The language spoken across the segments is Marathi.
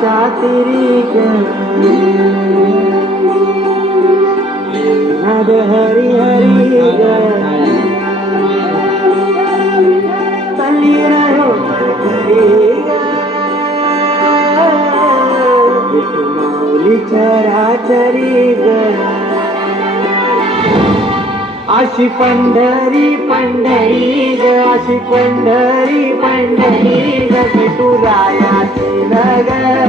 चातिरी ग नाद हरी हरी ग. रहो घरी चरा चरी ग. अशी पंढरी पंढरी ग. अशी पंढरी पंढरी ग. विठुरायाची नगर.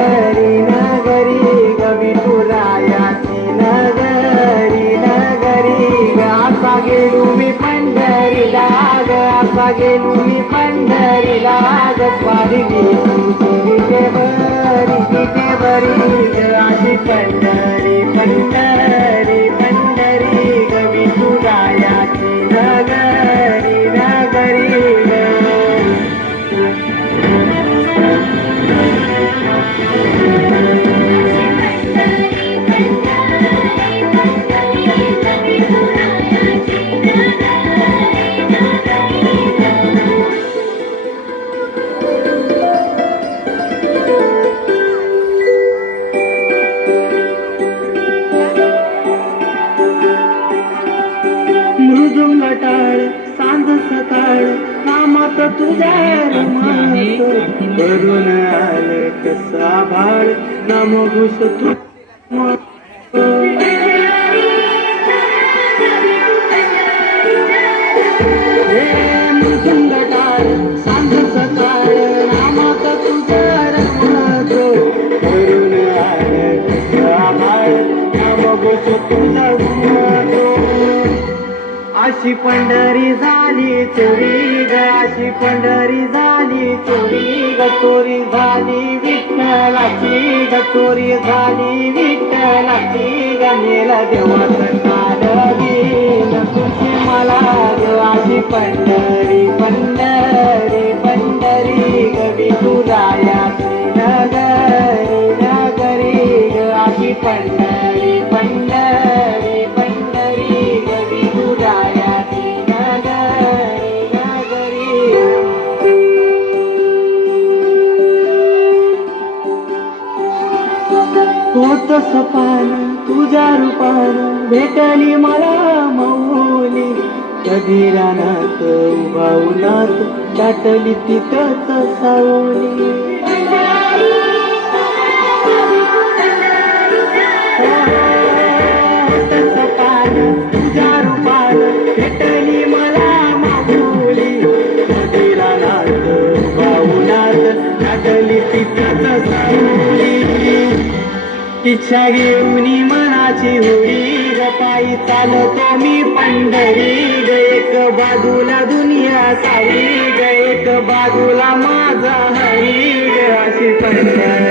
असा गेलो सांज सकाळ नामात तुझ्या रमात करून आले कसा भाळ नाम घुस तू मृदुंग टाळ अशी पंढरी झाली चोरी ग अशी पंढरी झाली चोरी ग चोरी झाली विठ्ठलाची ग चोरी झाली विठ्ठलाची ग मेला देवाचं मला देवाची पंढरी होत सपान तुझ्या रूपान भेटली मला मौली. कधी रानात उभावनात दाटली तिथंच सावली. इच्छा घेऊन मनाची होळी ग चालतो मी पंढरी. एक बाजूला दुनिया सारी एक बाजूला माझा हरी. अशी पंढरी.